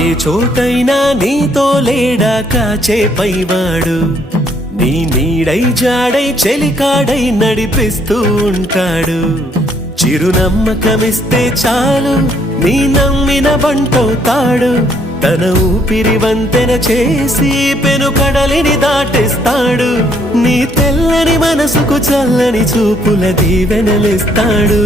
ఏ చోటైనా నీతో లేడా కాచే పైవాడు, నీ నీడై జాడై చెలికాడై నడిపిస్తూ ఉంటాడు. చిరునమ్మకమిస్తే చాలు నీ నమ్మిన బంటవుతాడు. తన ఊపిరి వంతెన చేసి పెను కడలిని దాటేస్తాడు. నీ తెల్లని మనసుకు చల్లని చూపుల దీవెనలిస్తాడు.